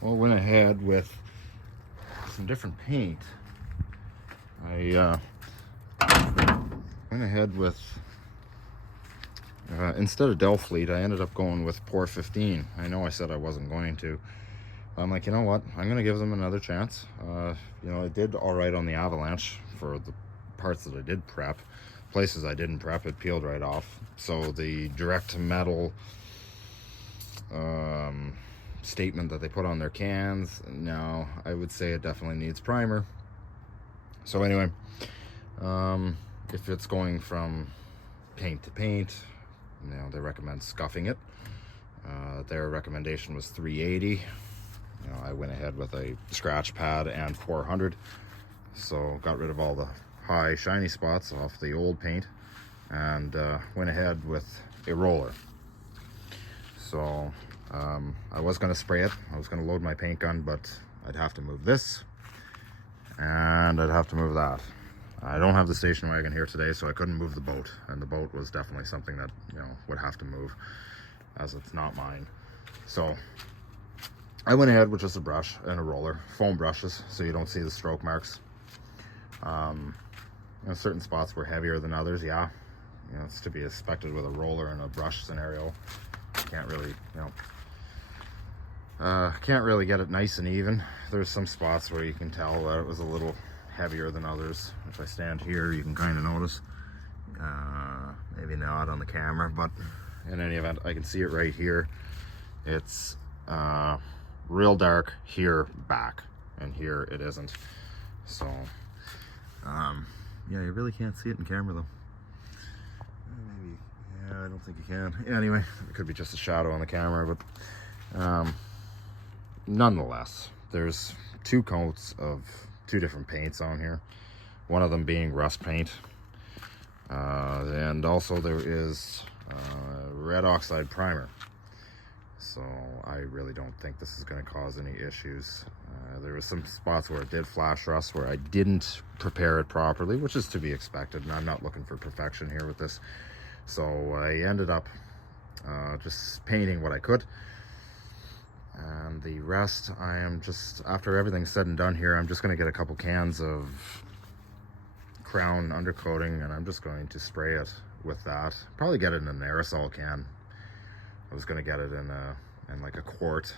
Well, went ahead with some different paint. I went ahead with, instead of Delfleet, I ended up going with Pour 15. I know I said I wasn't going to. I'm like, you know what? I'm going to give them another chance. You know, I did all right on the Avalanche for the parts that I did prep. Places I didn't prep, it peeled right off. So the direct metal statement that they put on their cans, no, I would say it definitely needs primer. So anyway, if it's going from paint to paint, you know, they recommend scuffing it. Their recommendation was 380. You know, I went ahead with a scratch pad and 400, so got rid of all the high shiny spots off the old paint, and went ahead with a roller. So I was going to spray it. I was going to load my paint gun, but I'd have to move this and I'd have to move that. I don't have the station wagon here today, so I couldn't move the boat, and the boat was definitely something that, you know, would have to move, as it's not mine. So I went ahead with just a brush and a roller, foam brushes, so you don't see the stroke marks. You know, certain spots were heavier than others, yeah. You know, it's to be expected with a roller and a brush scenario. Can't really, you know, can't really get it nice and even. There's some spots where you can tell that it was a little heavier than others. If I stand here, you can kind of notice. Maybe not on the camera, but in any event, I can see it right here. It's real dark here back, and here it isn't. So yeah, you really can't see it in camera though. Maybe, yeah, I don't think you can. Anyway, it could be just a shadow on the camera, but nonetheless, there's two coats of two different paints on here, one of them being rust paint, and also there is red oxide primer. So I really don't think this is going to cause any issues. There was some spots where it did flash rust where I didn't prepare it properly, which is to be expected, and I'm not looking for perfection here with this. So I ended up just painting what I could, and the rest I am just, after everything's said and done here, I'm just going to get a couple cans of Crown undercoating, and I'm just going to spray it with that. Probably get it in an aerosol can. I was going to get it in like a quart,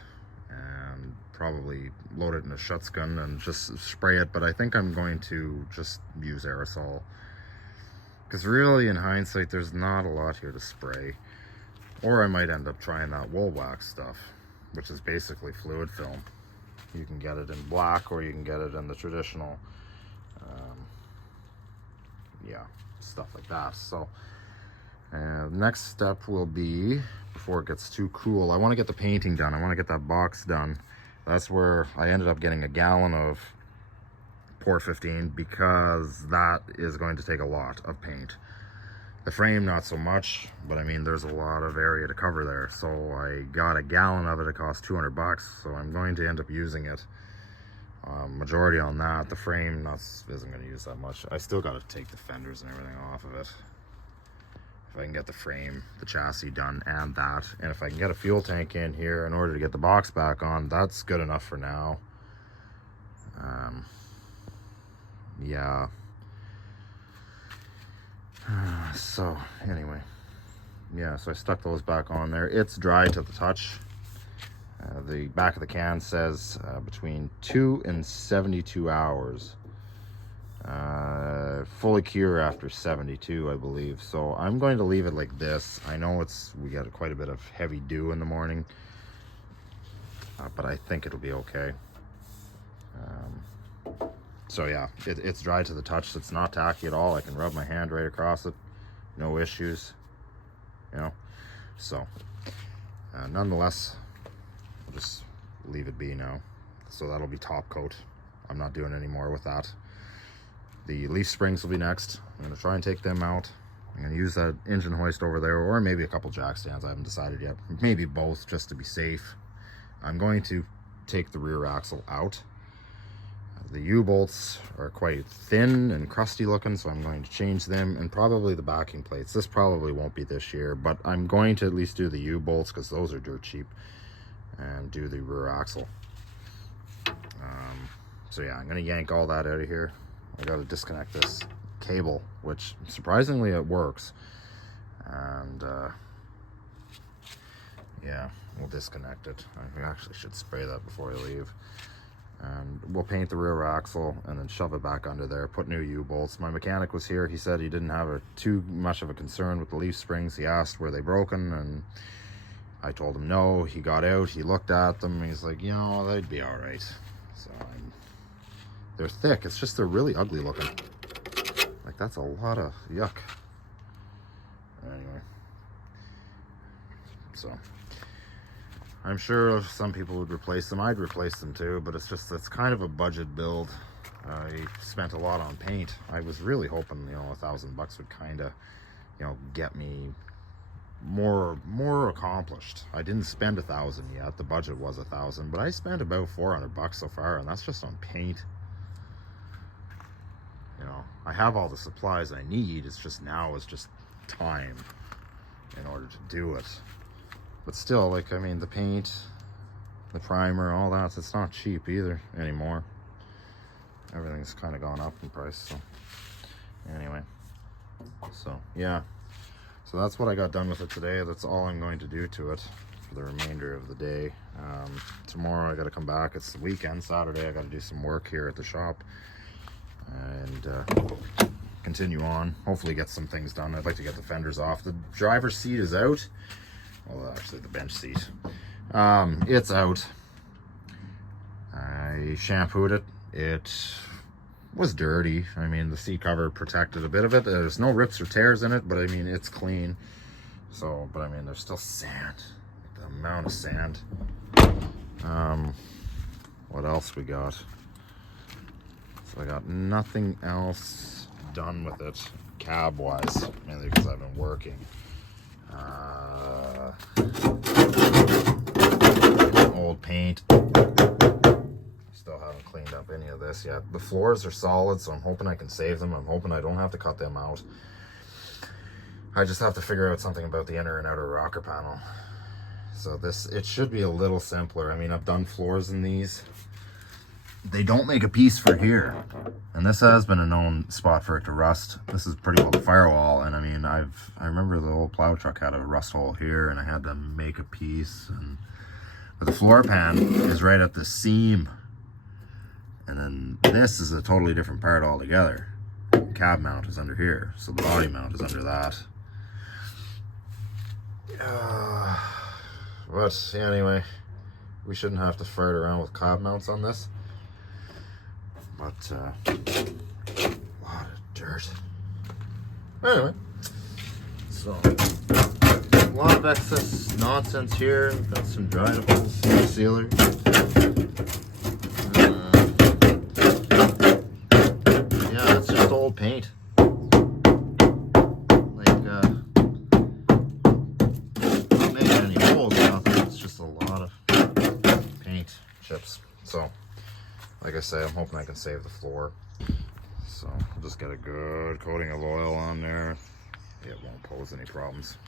and probably load it in a Schutzgun and just spray it, but I think I'm going to just use aerosol, because really in hindsight there's not a lot here to spray. Or I might end up trying that wool wax stuff, which is basically fluid film. You can get it in black, or you can get it in the traditional yeah, stuff like that. So the next step will be, before it gets too cool, I want to get the painting done. I want to get that box done. That's where I ended up getting a gallon of Pour 15, because that is going to take a lot of paint. The frame, not so much, but I mean, there's a lot of area to cover there. So I got a gallon of it. It cost $200, so I'm going to end up using it. Majority on that. The frame isn't going to use that much. I still got to take the fenders and everything off of it. If I can get the frame, the chassis done, and that, and if I can get a fuel tank in here in order to get the box back on, that's good enough for now. Yeah. So anyway, yeah, so I stuck those back on there. It's dry to the touch. The back of the can says between 2 and 72 hours. Fully cure after 72, I believe. So I'm going to leave it like this. I know we got quite a bit of heavy dew in the morning, but I think it'll be okay. So yeah, it's dry to the touch. It's not tacky at all. I can rub my hand right across it, no issues, you know. So nonetheless, I'll just leave it be now. So that'll be top coat. I'm not doing any more with that. The leaf springs will be next. I'm going to try and take them out. I'm going to use that engine hoist over there, or maybe a couple jack stands. I haven't decided yet. Maybe both, just to be safe. I'm going to take the rear axle out. The U-bolts are quite thin and crusty looking, so I'm going to change them, and probably the backing plates. This probably won't be this year, but I'm going to at least do the U-bolts, because those are dirt cheap, and do the rear axle. So yeah, I'm gonna yank all that out of here. I gotta disconnect this cable, which surprisingly it works. And yeah, we'll disconnect it. I actually should spray that before I leave. And we'll paint the rear axle and then shove it back under there, put new U-bolts. My mechanic was here. He said he didn't have too much of a concern with the leaf springs. He asked were they broken, and I told him no. He got out, he looked at them, he's like, you know, they'd be all right. So they're thick. It's just they're really ugly looking. Like, that's a lot of yuck. Anyway, so I'm sure some people would replace them. I'd replace them too, but it's kind of a budget build. I spent a lot on paint. I was really hoping, you know, $1,000 would kind of, you know, get me more accomplished. I didn't spend 1,000 yet. The budget was 1,000, but I spent about $400 so far, and that's just on paint. You know, I have all the supplies I need. It's just time in order to do it. But still, like, I mean, the paint, the primer, all that, it's not cheap either anymore. Everything's kind of gone up in price. So anyway, so yeah, so that's what I got done with it today. That's all I'm going to do to it for the remainder of the day. Tomorrow I got to come back. It's the weekend. Saturday I got to do some work here at the shop and continue on, hopefully get some things done. I'd like to get the fenders off. The driver's seat is out. Well, actually the bench seat, it's out. I shampooed it. It was dirty. I mean, the seat cover protected a bit of it. There's no rips or tears in it, but I mean, it's clean. So, but I mean, there's still sand. The amount of sand. What else we got? So I got nothing else done with it cab wise, mainly because I've been working. Old paint. Still haven't cleaned up any of this yet. The floors are solid, so I'm hoping I can save them. I'm hoping I don't have to cut them out. I just have to figure out something about the inner and outer rocker panel. So it should be a little simpler. I mean, I've done floors in these. They don't make a piece for here, and this has been a known spot for it to rust. This is pretty well the firewall, and I mean, I remember the old plow truck had a rust hole here, and I had to make a piece. But the floor pan is right at the seam, and then this is a totally different part altogether. The cab mount is under here, so the body mount is under that. But anyway, we shouldn't have to fart around with cab mounts on this. But a lot of dirt. Anyway, so a lot of excess nonsense here. Got some dryable sealer. Yeah, it's just old paint. Like, not making any holes or nothing. It's just a lot of paint chips. So, like I say, I'm hoping I can save the floor. So I'll just get a good coating of oil on there. It won't pose any problems,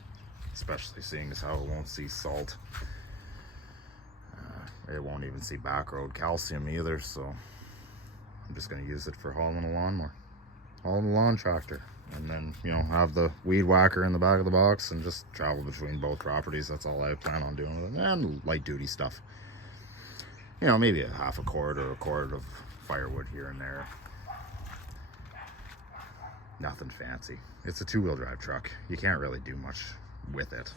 especially seeing as how it won't see salt. It won't even see backroad calcium either, so I'm just going to use it for hauling a lawnmower, hauling a lawn tractor, and then, you know, have the weed whacker in the back of the box and just travel between both properties. That's all I plan on doing with it, and light duty stuff. You know, maybe a half a cord or a cord of firewood here and there. Nothing fancy. It's a two-wheel drive truck. You can't really do much with it.